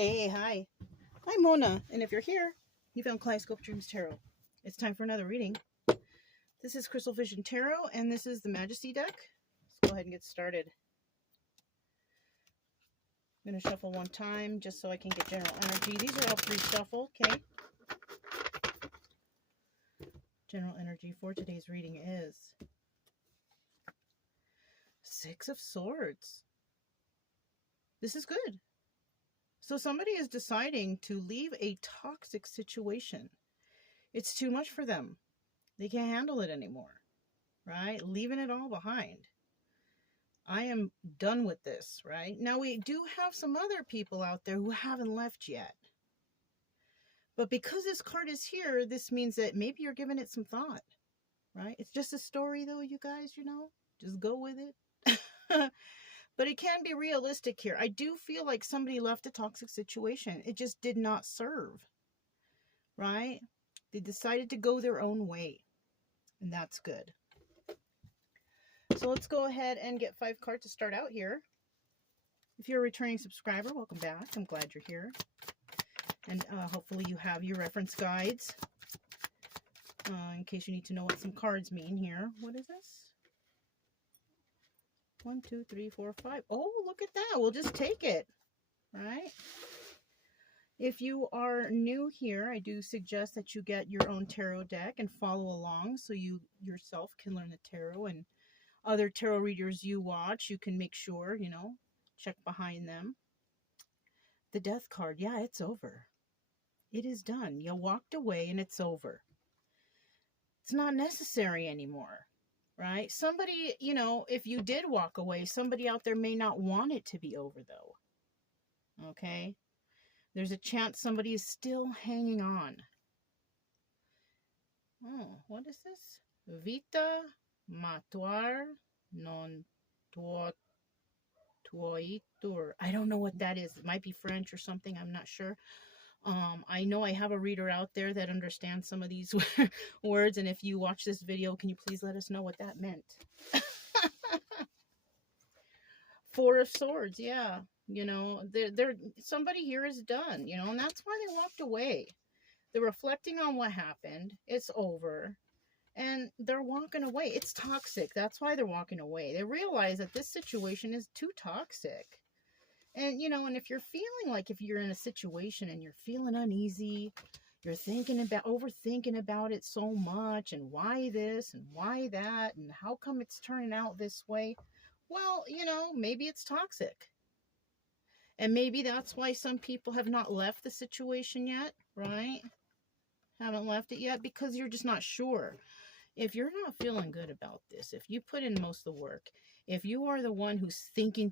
Hey, hi. I'm Mona, and if you're here, you found Kaleidoscope Dreams Tarot. It's time for another reading. This is Crystal Vision Tarot, and this is the Majesty deck. Let's go ahead and get started. I'm going to shuffle one time just so I can get general energy. These are all pre-shuffle, okay? General energy for today's reading is Six of Swords. This is good. So somebody is deciding to leave a toxic situation. It's too much for them. They can't handle it anymore, right? Leaving it all behind. I am done with this, right? Now, we do have some other people out there who haven't left yet. But because this card is here, this means that maybe you're giving it some thought, right? It's just a story, though, you guys, just go with it. But it can be realistic here. I do feel like somebody left a toxic situation. It just did not serve, right? They decided to go their own way, and that's good. So let's go ahead and get 5 cards to start out here. If you're a returning subscriber, welcome back. I'm glad you're here. And hopefully you have your reference guides in case you need to know what some cards mean here. What is this? 1, 2, 3, 4, 5. Oh, look at that. We'll just take it, right? If you are new here, I do suggest that you get your own tarot deck and follow along so you yourself can learn the tarot, and other tarot readers you watch, you can make sure, check behind them. The Death card, yeah, it's over. It is done. You walked away and it's over. It's not necessary anymore, right? Somebody, if you did walk away, somebody out there may not want it to be over, though. Okay? There's a chance somebody is still hanging on. Oh, what is this? Vita matuar non tuoitur. I don't know what that is. It might be French or something. I'm not sure. I know I have a reader out there that understands some of these words, and if you watch this video, can you please let us know what that meant? 4 of Swords, yeah. Somebody here is done, and that's why they walked away. They're reflecting on what happened. It's over. And they're walking away. It's toxic. That's why they're walking away. They realize that this situation is too toxic. And, and if you're feeling like if you're in a situation and you're feeling uneasy, you're overthinking about it so much, and why this and why that, and how come it's turning out this way? Well, maybe it's toxic. And maybe that's why some people have not left the situation yet, right? Haven't left it yet because you're just not sure. If you're not feeling good about this, if you put in most of the work, if you are the one who's thinking,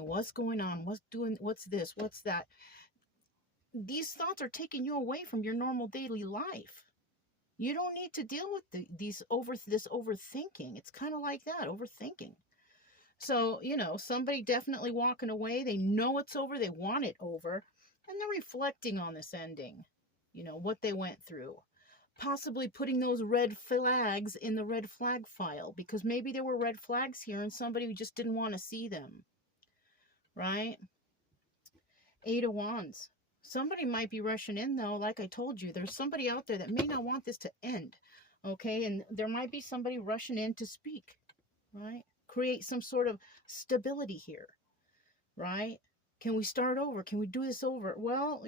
what's going on, what's this, what's that, these thoughts are taking you away from your normal daily life. You don't need to deal with this overthinking. It's kind of like that, overthinking. So, somebody definitely walking away. They know it's over. They want it over. And they're reflecting on this ending, what they went through. Possibly putting those red flags in the red flag file, because maybe there were red flags here and somebody just didn't want to see them, right? 8 of Wands. Somebody might be rushing in, though. Like I told you, there's somebody out there that may not want this to end, okay? And there might be somebody rushing in to speak, right? Create some sort of stability here, right? Can we start over? Can we do this over? Well,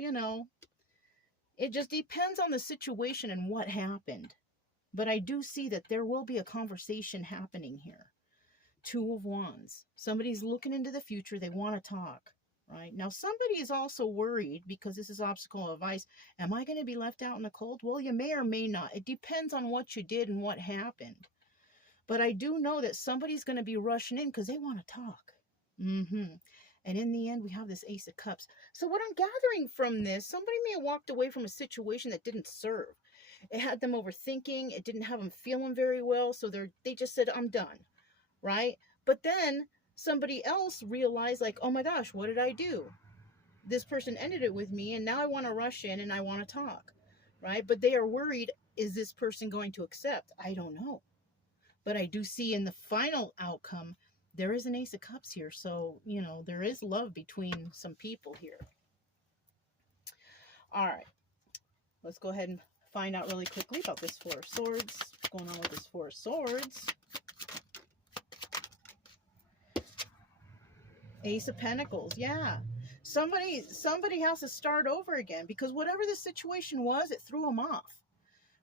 it just depends on the situation and what happened. But I do see that there will be a conversation happening here. 2 of Wands. Somebody's looking into the future. They want to talk, right? Now, somebody is also worried because this is obstacle advice. Am I going to be left out in the cold? Well, you may or may not. It depends on what you did and what happened. But I do know that somebody's going to be rushing in because they want to talk. And in the end, we have this Ace of Cups. So what I'm gathering from this, somebody may have walked away from a situation that didn't serve. It had them overthinking. It didn't have them feeling very well. So they just said, I'm done, right? But then somebody else realized, like, oh my gosh, what did I do? This person ended it with me, and now I want to rush in and I want to talk, right? But they are worried, is this person going to accept? I don't know. But I do see in the final outcome, there is an Ace of Cups here. So, there is love between some people here. All right. Let's go ahead and find out really quickly about this Four of Swords. What's going on with this Four of Swords? Ace of Pentacles. Yeah. Somebody has to start over again, because whatever the situation was, it threw them off.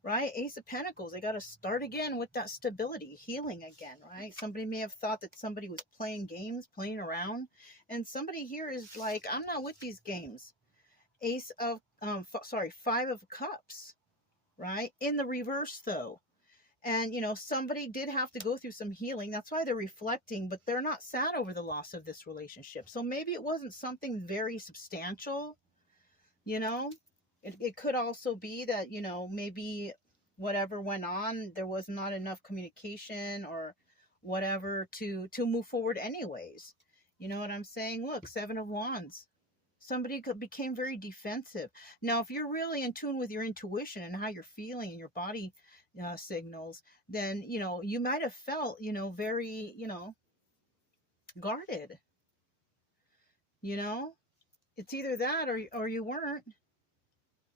Right? Ace of Pentacles. They got to start again with that stability, healing again, right? Somebody may have thought that somebody was playing games, playing around. And somebody here is like, I'm not with these games. Five of Cups, right? In the reverse, though. And, somebody did have to go through some healing. That's why they're reflecting, but they're not sad over the loss of this relationship. So maybe it wasn't something very substantial, It could also be that, maybe whatever went on, there was not enough communication or whatever to move forward anyways. You know what I'm saying? Look, Seven of Wands. Somebody became very defensive. Now, if you're really in tune with your intuition and how you're feeling and your body signals, then, you might have felt, very, guarded. It's either that or you weren't.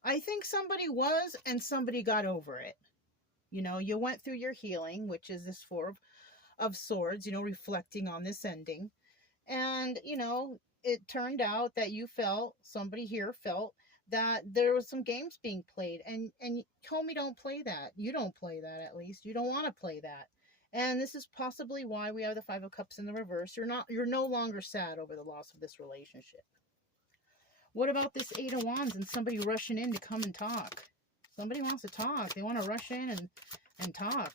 I think somebody was, and somebody got over it. You went through your healing, which is this Four of Swords, reflecting on this ending. And, it turned out that somebody here felt that there was some games being played. And homie, don't play that. You don't play that, at least. You don't want to play that. And this is possibly why we have the Five of Cups in the reverse. You're no longer sad over the loss of this relationship. What about this Eight of Wands and somebody rushing in to come and talk? Somebody wants to talk. They want to rush in and talk.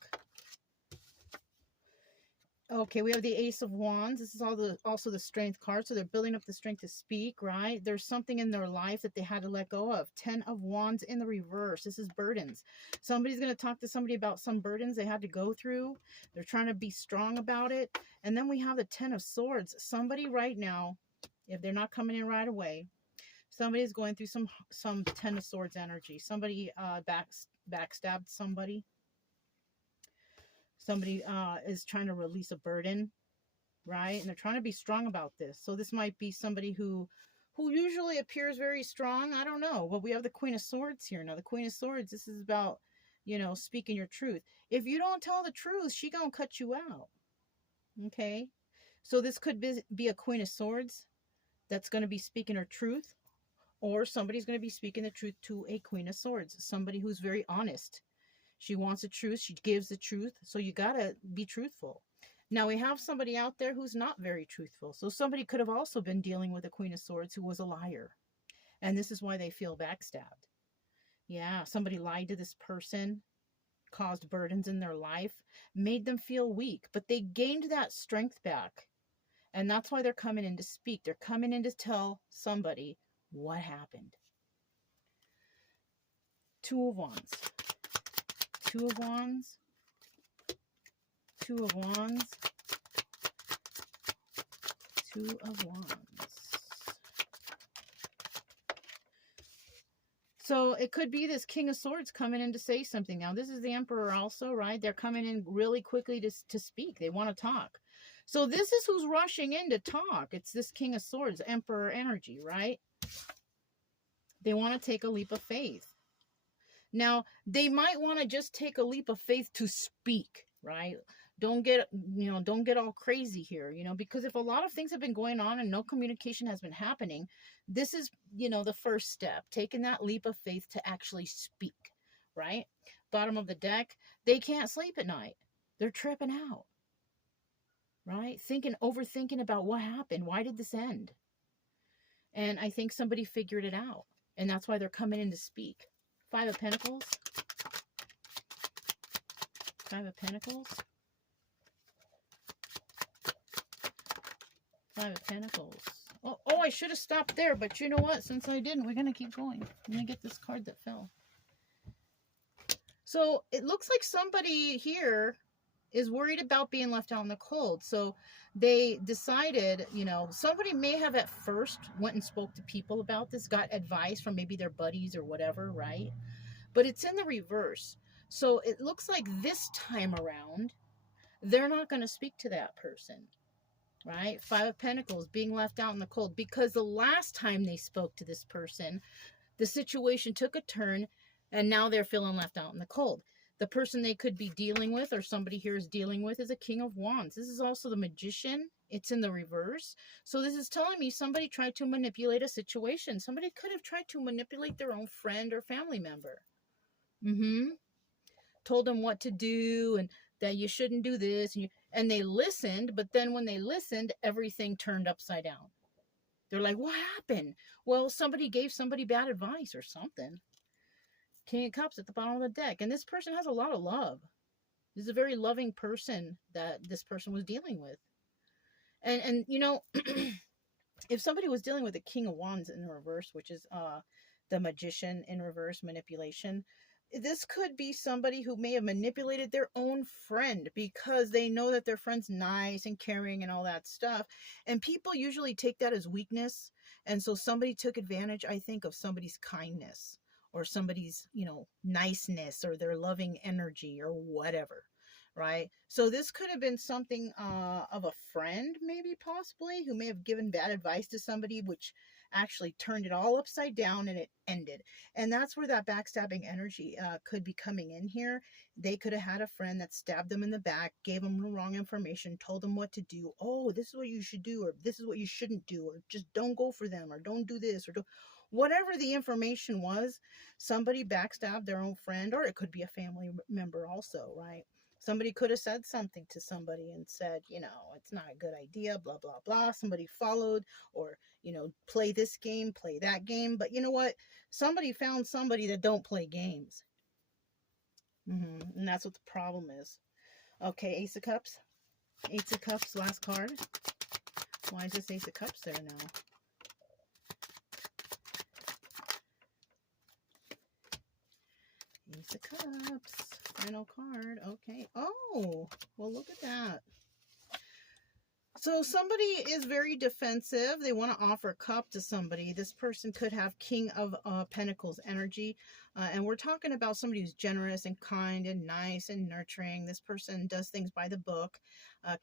Okay, we have the Ace of Wands. This is also the Strength card. So they're building up the strength to speak, right? There's something in their life that they had to let go of. 10 of Wands in the reverse. This is burdens. Somebody's going to talk to somebody about some burdens they had to go through. They're trying to be strong about it. And then we have the 10 of Swords. Somebody right now, if they're not coming in right away, somebody's going through some 10 of Swords energy. Somebody backstabbed somebody. Somebody is trying to release a burden, right? And they're trying to be strong about this. So this might be somebody who usually appears very strong. I don't know. But we have the Queen of Swords here. Now, the Queen of Swords, this is about, speaking your truth. If you don't tell the truth, she gonna cut you out. Okay? So this could be a Queen of Swords that's going to be speaking her truth. Or somebody's going to be speaking the truth to a Queen of Swords. Somebody who's very honest. She wants the truth. She gives the truth. So you got to be truthful. Now we have somebody out there who's not very truthful. So somebody could have also been dealing with a Queen of Swords who was a liar. And this is why they feel backstabbed. Yeah, somebody lied to this person, caused burdens in their life, made them feel weak. But they gained that strength back. And that's why they're coming in to speak. They're coming in to tell somebody what happened. Two of Wands. Two of Wands. Two of Wands. Two of Wands. So it could be this King of Swords coming in to say something. Now, this is the Emperor also, right? They're coming in really quickly to speak. They want to talk. So this is who's rushing in to talk. It's this King of Swords, Emperor energy, right? They want to take a leap of faith. Now, they might want to just take a leap of faith to speak, right? Don't get all crazy here, because if a lot of things have been going on and no communication has been happening, this is, the first step, taking that leap of faith to actually speak, right? Bottom of the deck, they can't sleep at night. They're tripping out, right? Overthinking about what happened. Why did this end? And I think somebody figured it out. And that's why they're coming in to speak. Five of Pentacles. Five of Pentacles. Five of Pentacles. Oh, I should have stopped there, but you know what? Since I didn't, we're going to keep going. I'm going to get this card that fell. So it looks like somebody here is worried about being left out in the cold. So they decided, somebody may have at first went and spoke to people about this, got advice from maybe their buddies or whatever, right? But it's in the reverse. So it looks like this time around, they're not going to speak to that person, right? Five of Pentacles, being left out in the cold. Because the last time they spoke to this person, The situation took a turn, and now they're feeling left out in the cold. The person they could be dealing with, or somebody here is dealing with, is a King of Wands. This is also the Magician. It's in the reverse. So this is telling me somebody tried to manipulate a situation. Somebody could have tried to manipulate their own friend or family member. Told them what to do, and that you shouldn't do this. And they listened, but then when they listened, everything turned upside down. They're like, what happened? Well, somebody gave somebody bad advice or something. King of Cups at the bottom of the deck. And this person has a lot of love. This is a very loving person that this person was dealing with. And you know, if somebody was dealing with the King of Wands in reverse, which is the Magician in reverse, manipulation, this could be somebody who may have manipulated their own friend because they know that their friend's nice and caring and all that stuff. And people usually take that as weakness. And so somebody took advantage, I think, of somebody's kindness or somebody's, you know, niceness or their loving energy or whatever. Right? So this could have been something of a friend, maybe possibly, who may have given bad advice to somebody, which actually turned it all upside down and it ended. And that's where that backstabbing energy could be coming in here. They could have had a friend that stabbed them in the back, gave them the wrong information, told them what to do. Oh, this is what you should do, or this is what you shouldn't do, or just don't go for them, or don't do this, or don't. Whatever the information was, somebody backstabbed their own friend, or it could be a family member also, right? Somebody could have said something to somebody and said, you know, it's not a good idea, blah, blah, blah. Somebody followed, or, you know, play this game, play that game. But you know what? Somebody found somebody that don't play games. And that's what the problem is. Okay, Ace of Cups. Ace of Cups, last card. Why is this Ace of Cups there now? Ace of Cups. Final card. Okay. Oh, well, look at that. So somebody is very defensive. They want to offer a cup to somebody. This person could have King of Pentacles energy. And we're talking about somebody who's generous and kind and nice and nurturing. This person does things by the book.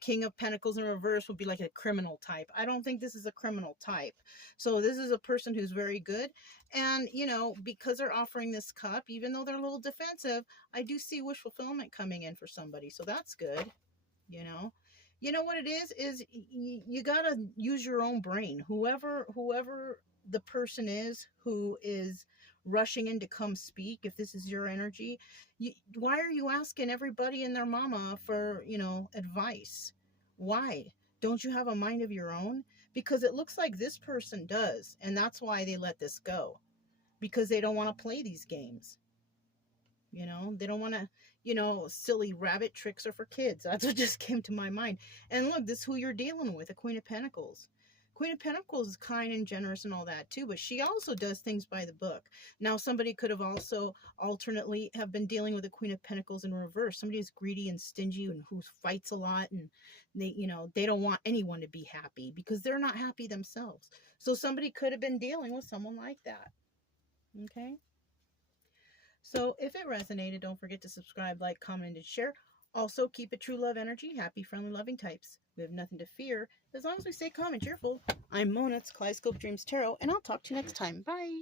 King of Pentacles in reverse would be like a criminal type. I don't think this is a criminal type. So this is a person who's very good. And, you know, because they're offering this cup, even though they're a little defensive, I do see wish fulfillment coming in for somebody. So that's good, you know. You know what it is you got to use your own brain. Whoever the person is who is rushing in to come speak, if this is your energy, why are you asking everybody and their mama for, you know, advice? Why? Don't you have a mind of your own? Because it looks like this person does, and that's why they let this go. Because they don't want to play these games. You know, they don't want to, you know, silly rabbit tricks are for kids. That's what just came to my mind. And look, this is who you're dealing with, a Queen of Pentacles. Queen of Pentacles is kind and generous and all that too, but she also does things by the book. Now, somebody could have also alternately have been dealing with a Queen of Pentacles in reverse. Somebody who's greedy and stingy and who fights a lot, and they, you know, they don't want anyone to be happy because they're not happy themselves. So somebody could have been dealing with someone like that. Okay. So if it resonated, don't forget to subscribe, like, comment, and share. Also, keep it true love energy, happy, friendly, loving types. We have nothing to fear as long as we stay calm and cheerful. I'm Mona, it's Kaleidoscope Dreams Tarot, and I'll talk to you next time. Bye.